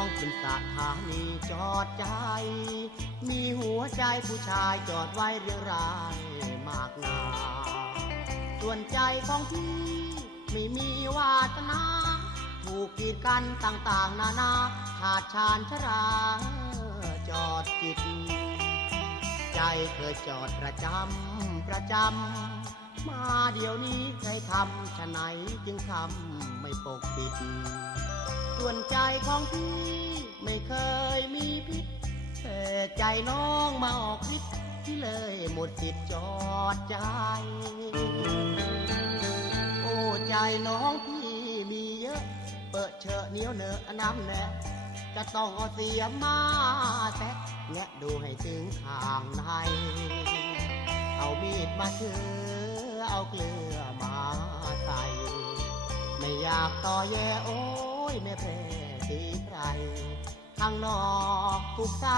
องเป็นสถานีจอดใจ มีหัวใจผู้ชายจอดไว้เรียงรายมากนาส่วนใจของพี่ไม่มีวาสนา ถูกกีดกันต่างๆ นานาขาดชานชราจอดจิต ใจเคยจอดประจำประจำมาเดี๋ยวนี้ใครทำฉะไหนจึงทำไม่ปกปิด ส่วนใจของพี่ไม่เคยมีพิษแต่ใจน้องมาออกฤทธิ์ที่เลยหมดสิทธิ์จอดใจ โอ้ใจน้องพี่มีเยอะ เปิดเชอะเหนียวเนอะน้ำแน่จะต้องเอาเสียมาแตะแงะดูให้ถึงข้างใน เอามีดมาเถือเอาเกลือมาใส่ไม่อยากต่อแย่โอ้ ยไม่แพ้ตีใครข้างนอกถูกใจ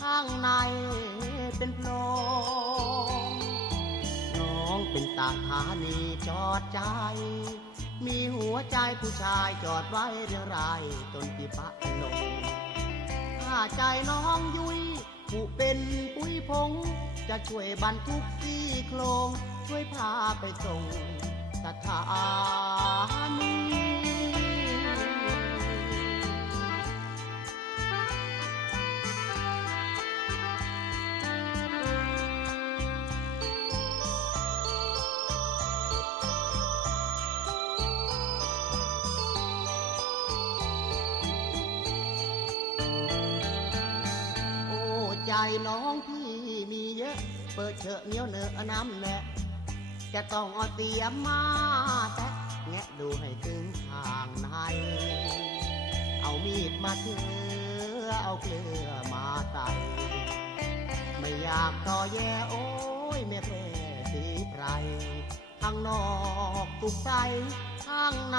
ข้างในเป็นโพรงน้องเป็นสถานีจอดใจ มีหัวใจผู้ชายจอดไว้เรียงรายจนที่ปะลงถ้าใจน้องยุยผู้เป็นปุ้ยพง จะช่วยบรรทุกซี่โครงช่วยพาไปส่งสถาน น้องพี่มีเยอะ เปิดเชอะเนียวเนอะน้ำแน่จะต้องเอาเตียมมาแตะแงะดูให้ถึงทางในเอามีดมาเถือเอาเกลือมาใส่ไม่อยากต่อแย่โอ้ยแม่แพร่สีไพรข้างนอกตุกใจข้างใน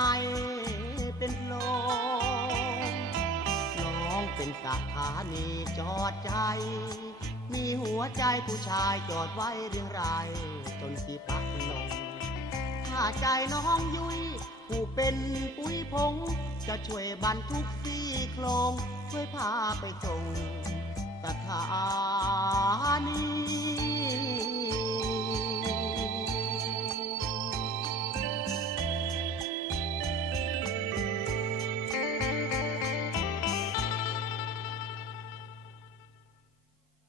เป็นโล เป็นสถานีจอดใจ มีหัวใจผู้ชายจอดไว้เรียงรายจนที่ปักลงถ้าใจน้องยุยผู้เป็นปุ้ยพง จะช่วยบรรทุกซี่โครงช่วยพาไปส่ง